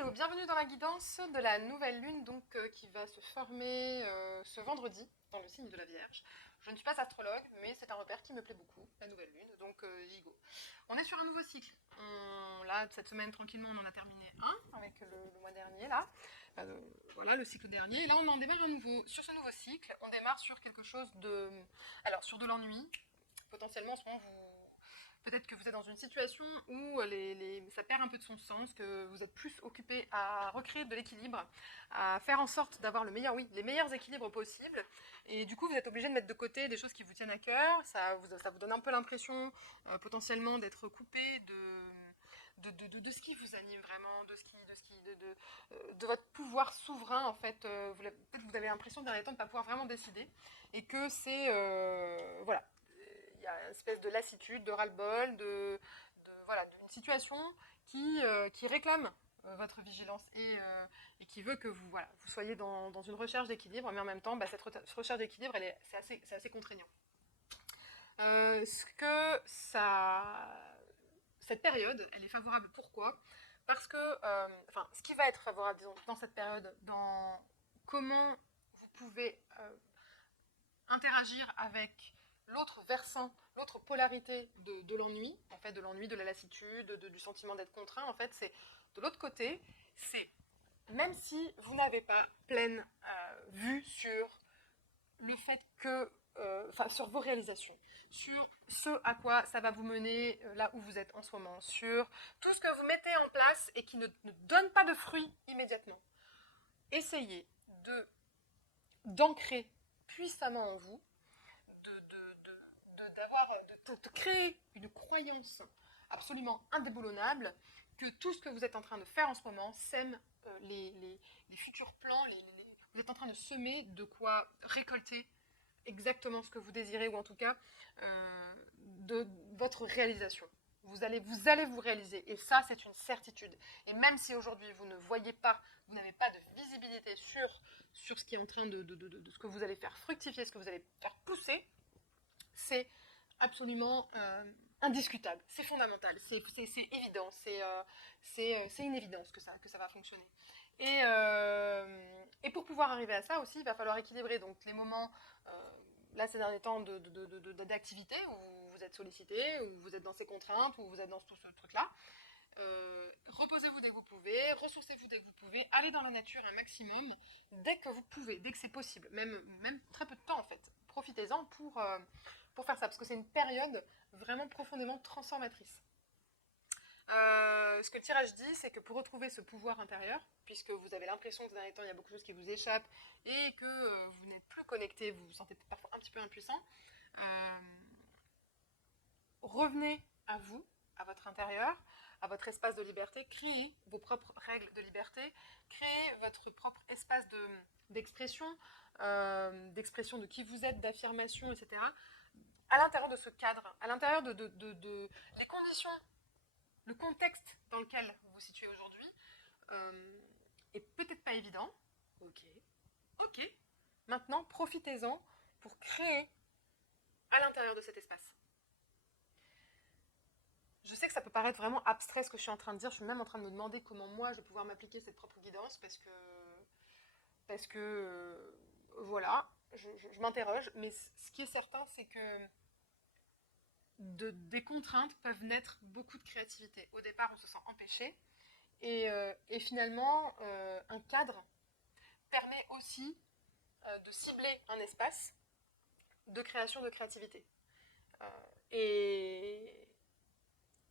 Hello, bienvenue dans la guidance de la nouvelle lune qui va se former ce vendredi dans le signe de la Vierge. Je ne suis pas astrologue, mais c'est un repère qui me plaît beaucoup, la nouvelle lune, donc j'y go. On est sur un nouveau cycle. Là, cette semaine, tranquillement, on en a terminé un avec le mois dernier, là. Voilà, le cycle dernier. Et là, on en démarre un nouveau. Sur ce nouveau cycle, on démarre sur quelque chose de... Alors, sur de l'ennui. Potentiellement, en ce moment, peut-être que vous êtes dans une situation où ça perd un peu de son sens, que vous êtes plus occupé à recréer de l'équilibre, à faire en sorte d'avoir les meilleurs équilibres possibles. Et du coup, vous êtes obligé de mettre de côté des choses qui vous tiennent à cœur. Ça vous donne un peu l'impression potentiellement d'être coupé de ce qui vous anime vraiment, de votre pouvoir souverain en fait. Peut-être que vous avez l'impression dernier temps de ne pas pouvoir vraiment décider et que c'est voilà, il y a une espèce de lassitude, de ras-le-bol, voilà, d'une situation qui réclame votre vigilance et qui veut que vous soyez dans une recherche d'équilibre, mais en même temps, cette recherche d'équilibre, c'est assez contraignant. Ce que cette période, elle est favorable. Pourquoi? Parce que, ce qui va être favorable, disons, dans cette période, dans comment vous pouvez interagir avec l'autre versant, l'autre polarité de l'ennui, en fait, de l'ennui, de la lassitude, du sentiment d'être contraint, en fait, c'est de l'autre côté, c'est même si vous n'avez pas pleine vue sur le fait que, sur vos réalisations, sur ce à quoi ça va vous mener là où vous êtes en ce moment, sur tout ce que vous mettez en place et qui ne donne pas de fruits immédiatement. Essayez d'ancrer puissamment en vous de créer une croyance absolument indéboulonnable que tout ce que vous êtes en train de faire en ce moment sème les futurs plans, vous êtes en train de semer de quoi récolter exactement ce que vous désirez, ou en tout cas de votre réalisation. Vous allez vous réaliser, et ça c'est une certitude. Et même si aujourd'hui vous ne voyez pas, vous n'avez pas de visibilité sur ce qui est en train de ce que vous allez faire fructifier, ce que vous allez faire pousser, c'est absolument indiscutable, c'est fondamental, c'est évident, c'est une évidence que ça va fonctionner. Et pour pouvoir arriver à ça aussi, il va falloir équilibrer donc les moments, là ces derniers temps, d'activité où vous êtes sollicité, où vous êtes dans ces contraintes, où vous êtes dans tout ce truc-là. Reposez-vous dès que vous pouvez, ressourcez-vous dès que vous pouvez, allez dans la nature un maximum, dès que vous pouvez, dès que c'est possible, même très peu de temps en fait. Profitez-en pour faire ça, parce que c'est une période vraiment profondément transformatrice. Ce que le tirage dit, c'est que pour retrouver ce pouvoir intérieur, puisque vous avez l'impression que ces derniers temps, il y a beaucoup de choses qui vous échappent et que vous n'êtes plus connecté, vous vous sentez parfois un petit peu impuissant, revenez à vous, à votre intérieur, à votre espace de liberté, créez vos propres règles de liberté, créez votre propre espace d'expression, d'expression de qui vous êtes, d'affirmation, etc. À l'intérieur de ce cadre, à l'intérieur des conditions, le contexte dans lequel vous vous situez aujourd'hui, est peut-être pas évident. Ok. Maintenant, profitez-en pour créer à l'intérieur de cet espace. Je sais que ça peut paraître vraiment abstrait ce que je suis en train de dire. Je suis même en train de me demander comment moi je vais pouvoir m'appliquer cette propre guidance parce que voilà, je m'interroge. Mais ce qui est certain, c'est que des contraintes peuvent naître beaucoup de créativité. Au départ, on se sent empêché. Et finalement, un cadre permet aussi de cibler un espace de création de créativité. Et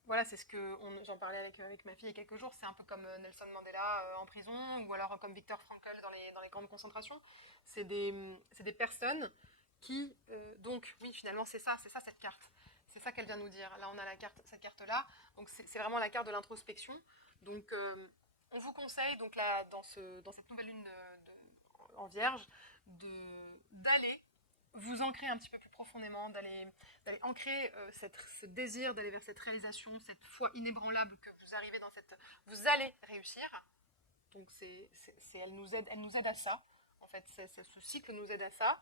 voilà, c'est ce que j'en parlais avec ma fille il y a quelques jours. C'est un peu comme Nelson Mandela en prison, ou alors comme Viktor Frankl dans les camps de concentration. C'est des personnes qui, donc, oui, finalement, c'est ça cette carte. C'est ça qu'elle vient nous dire. Là, on a cette carte-là. Donc, c'est vraiment la carte de l'introspection. Donc, on vous conseille, donc là, dans cette nouvelle lune en Vierge, d'aller vous ancrer un petit peu plus profondément, d'aller ancrer ce désir d'aller vers cette réalisation, cette foi inébranlable que vous allez réussir. Donc elle nous aide à ça. En fait, ce cycle nous aide à ça,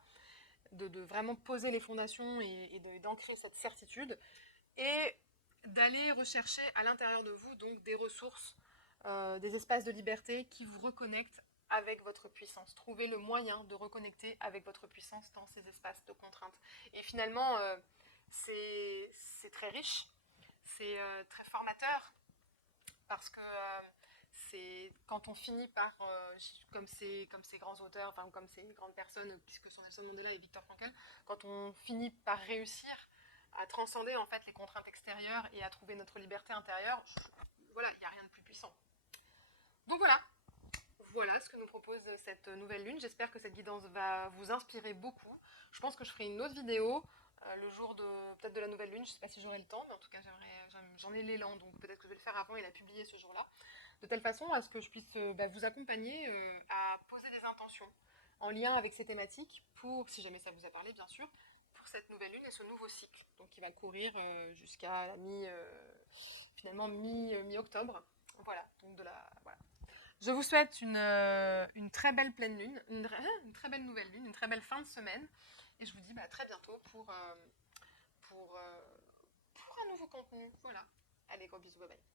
de vraiment poser les fondations et d'ancrer cette certitude et d'aller rechercher à l'intérieur de vous donc des ressources des espaces de liberté qui vous reconnectent avec votre puissance. Trouvez le moyen de reconnecter avec votre puissance dans ces espaces de contrainte. Et finalement, c'est très riche, c'est très formateur, parce que c'est quand on finit par, comme ces grands auteurs, enfin comme ces grandes personnes, puisque sont Nelson Mandela et Viktor Frankl, quand on finit par réussir à transcender en fait les contraintes extérieures et à trouver notre liberté intérieure, voilà, il n'y a rien de plus puissant. Donc voilà ce que nous propose cette nouvelle lune. J'espère que cette guidance va vous inspirer beaucoup. Je pense que je ferai une autre vidéo le jour de peut-être de la nouvelle lune. Je ne sais pas si j'aurai le temps, mais en tout cas j'en ai l'élan, donc peut-être que je vais le faire avant et la publier ce jour-là, de telle façon à ce que je puisse vous accompagner à poser des intentions en lien avec ces thématiques pour, si jamais ça vous a parlé bien sûr, pour cette nouvelle lune et ce nouveau cycle, donc qui va courir jusqu'à la finalement mi-octobre. Voilà, donc voilà. Je vous souhaite une très belle pleine lune, une très belle nouvelle lune, une très belle fin de semaine. Et je vous dis à très bientôt pour, pour un nouveau contenu. Voilà. Allez, gros bisous, bye bye.